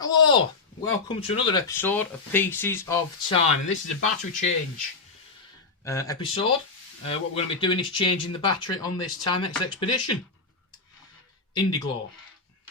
Hello, welcome to another episode of Pieces of Time. And this is a battery change episode. What we're going to be doing is changing the battery on this Timex Expedition. Indiglo,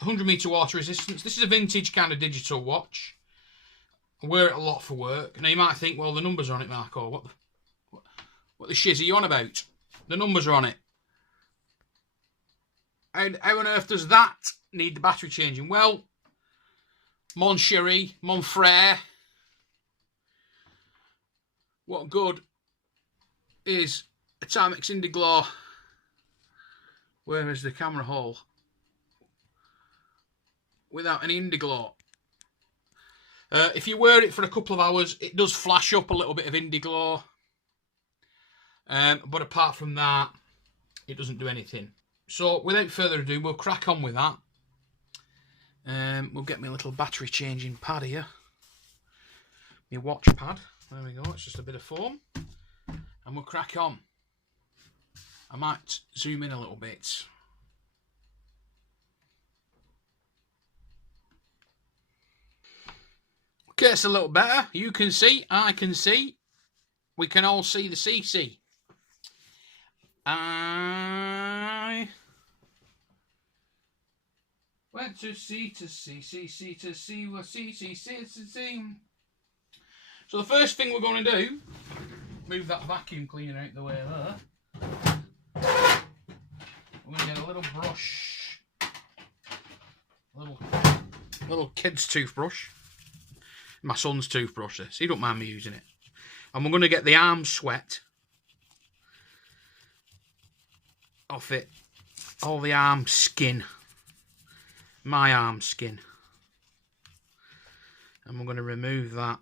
100 metre water resistance. This is a vintage kind of digital watch. I wear it a lot for work. Now you might think, well, the numbers are on it, Marco. What the shiz are you on about? The numbers are on it. How on earth does that need the battery changing? Well, mon chéri, mon frère, what good is a Timex Indiglo? Where is the camera hole? Without an Indiglo. If you wear it for a couple of hours, it does flash up a little bit of Indiglo. But apart from that, it doesn't do anything. So without further ado, we'll crack on with that. We'll get me a little battery changing pad here. My watch pad. There we go. It's just a bit of foam. And we'll crack on. I might zoom in a little bit. Okay, it's a little better. You can see. I can see. We can all see the CC. I went to see, well, see. So the first thing we're going to do, move that vacuum cleaner out the way there. We're going to get a little brush, little kid's toothbrush. My son's toothbrush this. He don't mind me using it. And we're going to get the arm sweat off it, all the arm skin. My arm skin, and we're going to remove that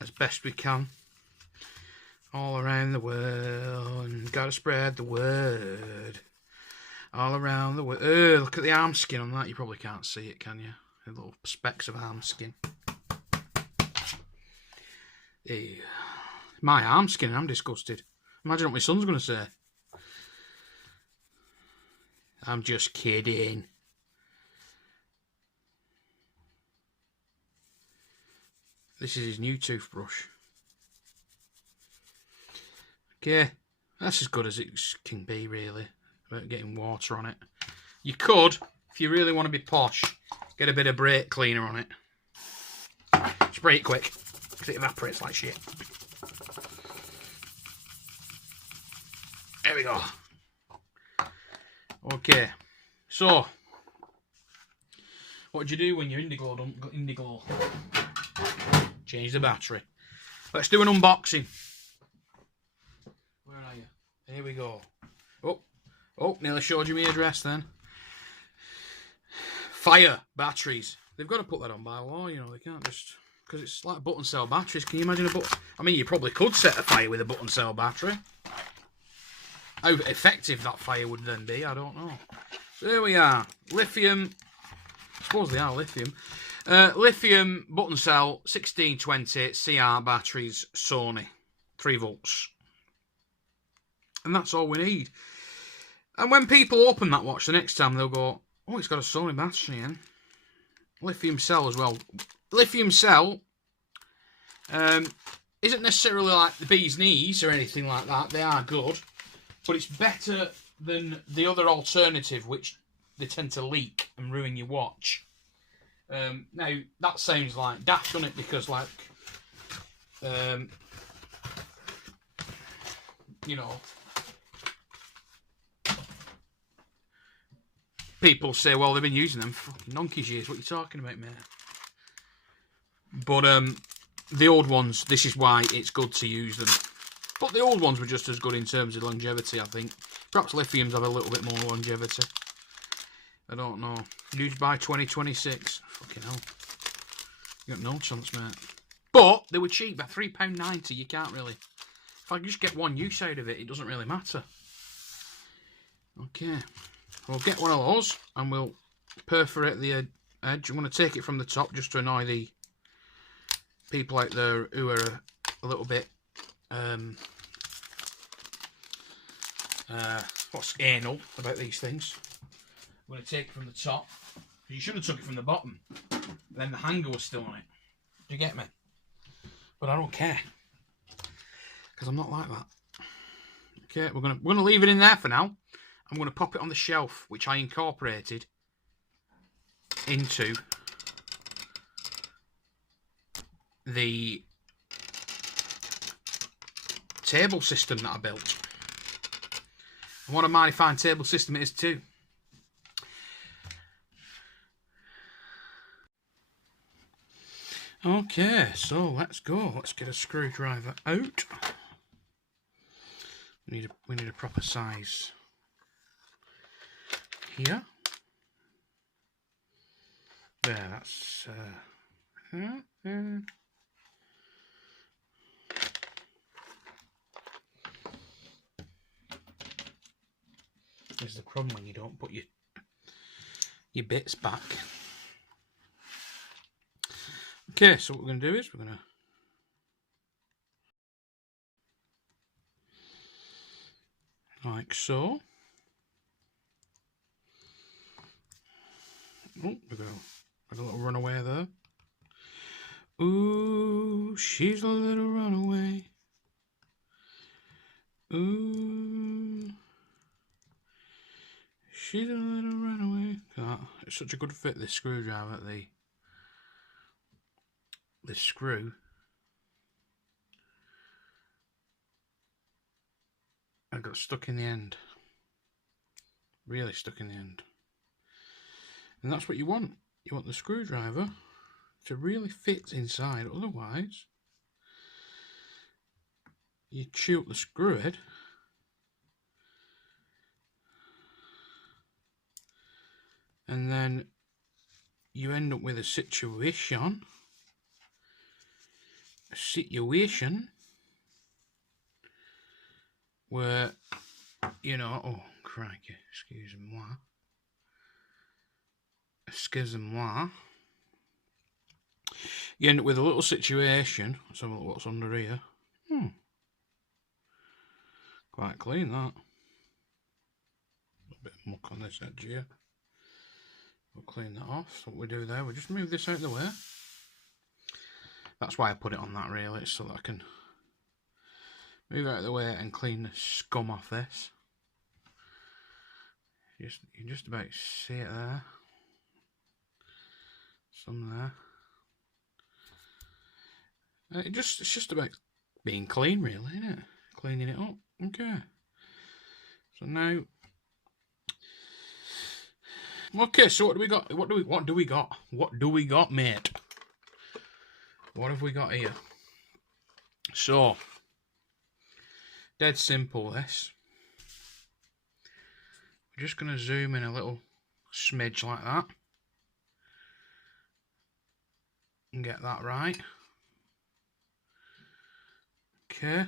as best we can all around the world, and gotta spread the word all around the world. Look at the arm skin on that. You probably can't see it, can you? The little specks of arm skin. Ew. My arm skin, I'm disgusted. Imagine what my son's going to say. I'm just kidding. This is his new toothbrush. Okay, that's as good as it can be, really, without getting water on it. You could, if you really want to be posh, get a bit of brake cleaner on it. Spray it quick, because it evaporates like shit. There we go. Okay, so what do you do when your Indiglo don't got Indiglo? Change the battery. Let's do an unboxing. Where are you? Here we go. Oh, nearly showed you my address then. Fire batteries. They've got to put that on by law, you know. They can't just, because it's like button cell batteries. Can you imagine a button? I mean, you probably could set a fire with a button cell battery. How effective that fire would then be, I don't know. So there we are. Lithium. I suppose they are lithium. Lithium button cell 1620 CR batteries, Sony, 3 volts. And that's all we need. And when people open that watch the next time, they'll go, oh, it's got a Sony battery in. Lithium cell as well. Lithium cell isn't necessarily like the bee's knees or anything like that. They are good. But it's better than the other alternative, which they tend to leak and ruin your watch. Now, that sounds like daft, doesn't it? Because, like, you know, people say, well, they've been using them for fucking donkey's years. What are you talking about, mate? But the old ones, this is why it's good to use them. But the old ones were just as good in terms of longevity, I think. Perhaps lithiums have a little bit more longevity. I don't know. Used by 2026. Fucking hell. You got no chance, mate. But they were cheap. At £3.90, you can't really. If I just get one use out of it, it doesn't really matter. Okay. We'll get one of those and we'll perforate the edge. I'm going to take it from the top just to annoy the people out there who are a little bit what's anal about these things. I'm going to take it from the top. You should have took it from the bottom. And then the hanger was still on it. Do you get me? But I don't care, because I'm not like that. Okay, we're gonna leave it in there for now. I'm gonna pop it on the shelf, which I incorporated into the table system that I built. And what a mighty fine table system it is too. Okay, so let's go. Let's get a screwdriver out. We need a proper size here. There, that's This is the problem when you don't put your bits back. Okay, so what we're going to do is we're going to like so. Oh, we go. Like a little runaway there. Ooh, she's a little runaway. Ooh, she's a little runaway. It's such a good fit, this screwdriver. The screw. I got stuck in the end. Really stuck in the end. And that's what you want. You want the screwdriver to really fit inside. Otherwise, you chew up the screw head. And then you end up with a situation where, you know, oh crikey, excuse-moi, you end up with a little situation. Let's have a look what's under here. Quite clean, that. A bit of muck on this edge here. We'll clean that off. So what we do there, we just move this out of the way. That's why I put it on that, really, so that I can move it out of the way and clean the scum off this. You can just about see it there. Some there. It's just about being clean, really, isn't it? Cleaning it up. Okay. So now, okay. So what do we got? What do we got? What do we got, mate? What have we got here? So, dead simple. This. We're just going to zoom in a little smidge like that and get that right. Okay.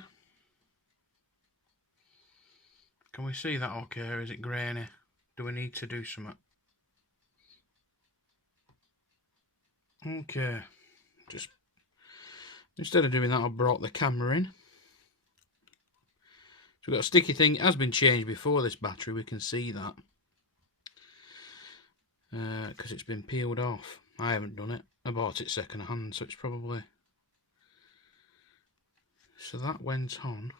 Can we see that okay, or is it grainy? Do we need to do something? Okay. Just instead of doing that, I brought the camera in. So we've got a sticky thing. It has been changed before, this battery. We can see that. Because it's been peeled off. I haven't done it. I bought it second hand, so it's probably... So that went on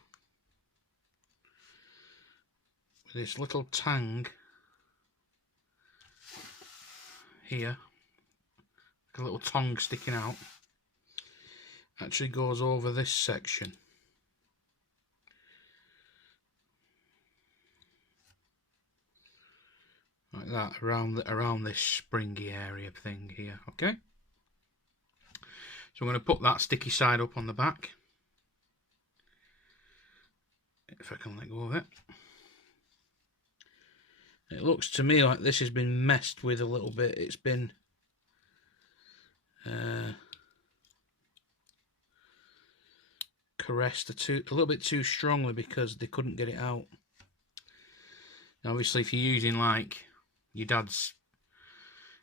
with this little tang here, like a little tongue sticking out. Actually goes over this section. Like that, around this springy area thing here, okay? So I'm going to put that sticky side up on the back. If I can let go of it. It looks to me like this has been messed with a little bit. It's been caressed a little bit too strongly because they couldn't get it out. Now, obviously, if you're using like your dad's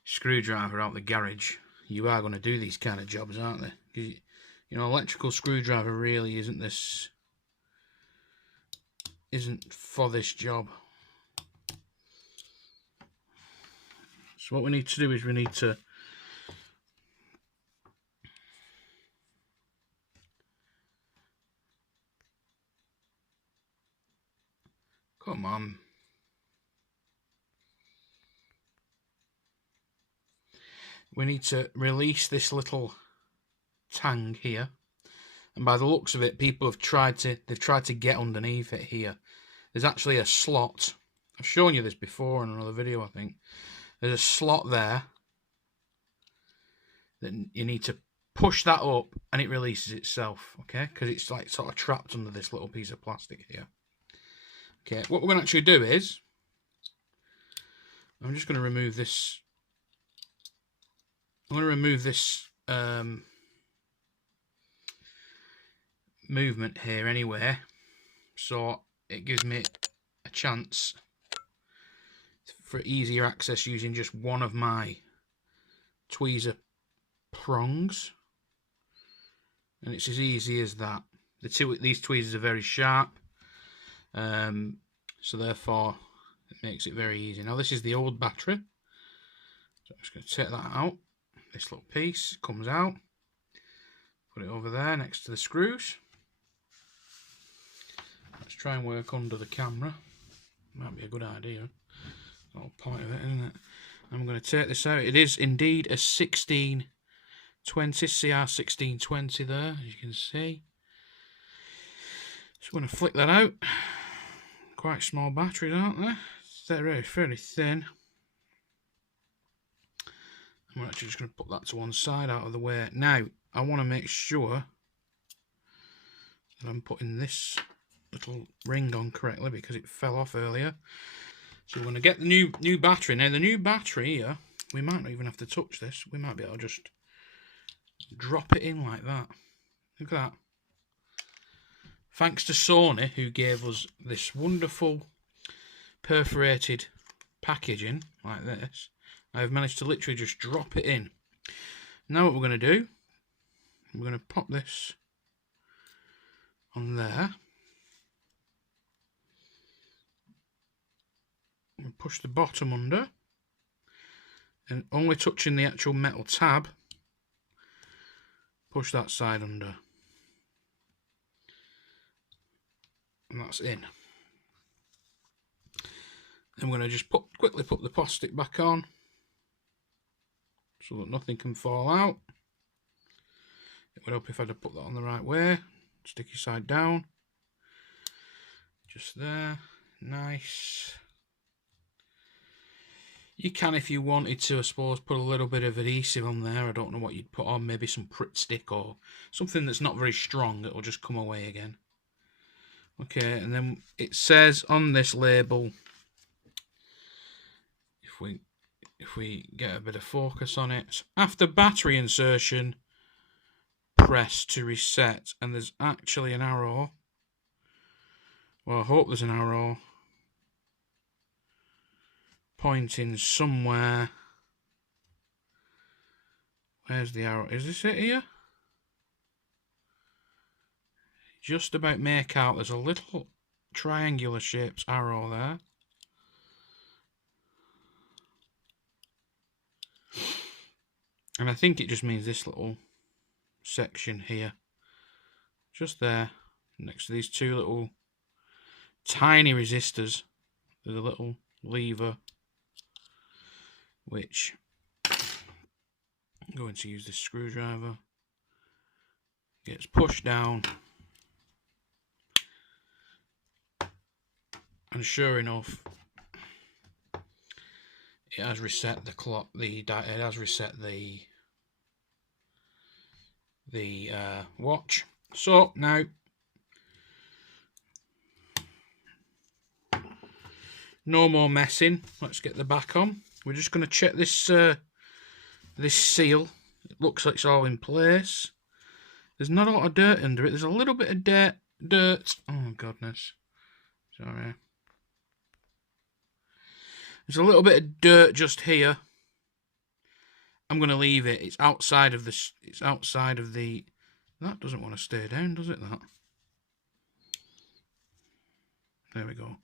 screwdriver out the garage, you are going to do these kind of jobs, aren't they? Because, you know, electrical screwdriver really isn't for this job. So what we need to do is we need to Come on. We need to release this little tang here. And by the looks of it, people have tried to get underneath it here. There's actually a slot. I've shown you this before in another video, I think. There's a slot there that you need to push that up and it releases itself, okay? Because it's like sort of trapped under this little piece of plastic here. Okay, what we're going to actually do is, I'm just going to remove this. I'm going to remove this movement here anyway, so it gives me a chance for easier access using just one of my tweezer prongs, and it's as easy as that. These tweezers are very sharp, so therefore it makes it very easy. Now this is the old battery, so I'm just going to take that out. This little piece comes out, put it over there next to the screws. Let's try and work under the camera. Might be a good idea. That's the whole point of it, isn't it? I'm going to take this out. It is indeed a 1620, CR1620 there, as you can see. So I'm going to flick that out. Quite small batteries, aren't they? They're fairly thin. I'm actually just going to put that to one side out of the way. Now, I want to make sure that I'm putting this little ring on correctly because it fell off earlier. So we're going to get the new battery. Now, the new battery here, we might not even have to touch this. We might be able to just drop it in like that. Look at that. Thanks to Sony, who gave us this wonderful perforated packaging like this, I've managed to literally just drop it in. Now what we're going to do, we're going to pop this on there. We'll push the bottom under, and only touching the actual metal tab, push that side under. And that's in. Then we're going to just quickly put the plastic back on so that nothing can fall out. It would help if I'd have put that on the right way. Sticky side down. Just there. Nice. You can, if you wanted to, I suppose, put a little bit of adhesive on there. I don't know what you'd put on. Maybe some Pritt stick or something that's not very strong. It'll just come away again. Okay, and then it says on this label, if we get a bit of focus on it, after battery insertion, press to reset. And there's actually an arrow. Well, I hope there's an arrow pointing somewhere. Where's the arrow? Is this it here? Just about make out there's a little triangular shaped arrow there. And I think it just means this little section here. Just there, next to these two little tiny resistors. There's a little lever which I'm going to use this screwdriver. Gets pushed down. And sure enough, it has reset the clock. It has reset the watch. So now, no more messing. Let's get the back on. We're just going to check this this seal. It looks like it's all in place. There's not a lot of dirt under it. There's a little bit of dirt. Oh goodness, sorry. There's a little bit of dirt just here. I'm going to leave it. It's outside of the. It's outside of the. That doesn't want to stay down, does it? That. There we go.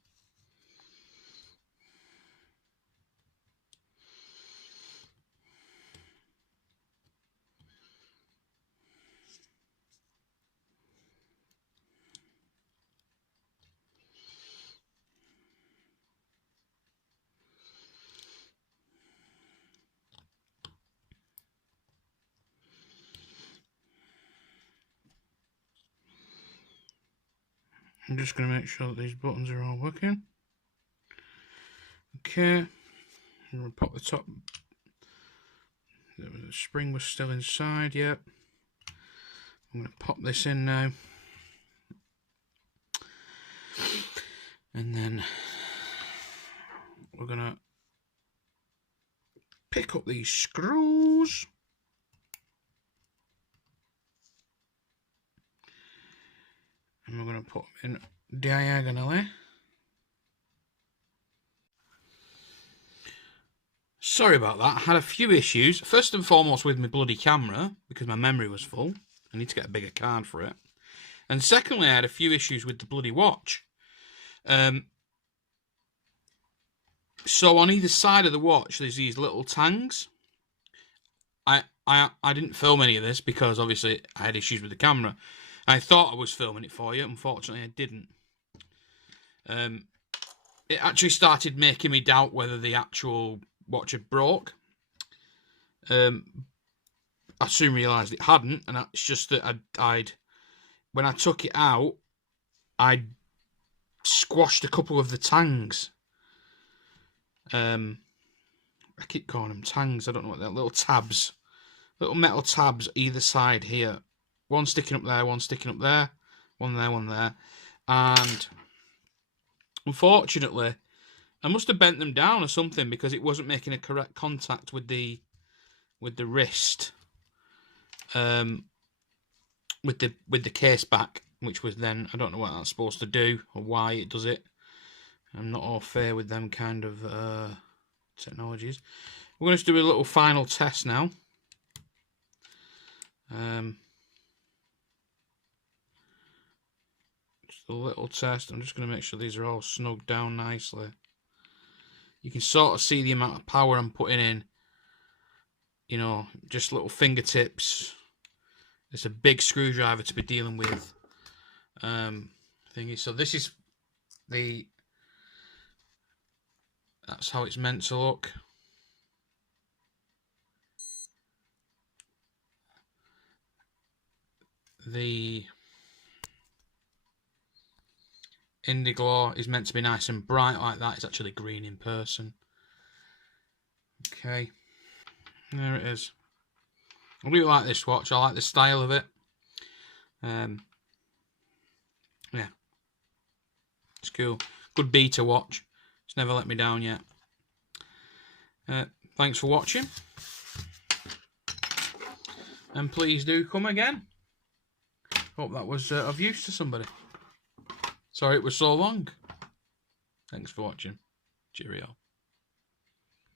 I'm just going to make sure that these buttons are all working. Okay, I'm going to pop the top. The spring was still inside, yep. I'm going to pop this in now. And then we're going to pick up these screws. And we're going to put them in diagonally. Sorry about that. I had a few issues. First and foremost with my bloody camera, because my memory was full. I need to get a bigger card for it. And secondly, I had a few issues with the bloody watch. So on either side of the watch, there's these little tangs. I didn't film any of this because obviously I had issues with the camera. I thought I was filming it for you. Unfortunately, I didn't. It actually started making me doubt whether the actual watch had broke. I soon realised it hadn't, and it's just that I'd when I took it out, I'd squashed a couple of the tangs. I keep calling them tangs. I don't know what they're. Little tabs, little metal tabs either side here. One sticking up there, one sticking up there, one there, one there, and unfortunately, I must have bent them down or something because it wasn't making a correct contact with the wrist, with the case back, which was then I don't know what that's supposed to do or why it does it. I'm not all fair with them kind of technologies. We're going to do a little final test now. Just a little test. I'm just going to make sure these are all snugged down nicely. You can sort of see the amount of power I'm putting in. You know, just little fingertips. It's a big screwdriver to be dealing with. Thingy. So this is that's how it's meant to look. The indiglo is meant to be nice and bright like that. It's actually green in person. Okay, there it is. I really like this watch. I like the style of it. Yeah, it's cool. Good beta watch. It's never let me down yet. Thanks for watching, and please do come again. Hope that was of use to somebody. Sorry it was so long. Thanks for watching. Cheerio.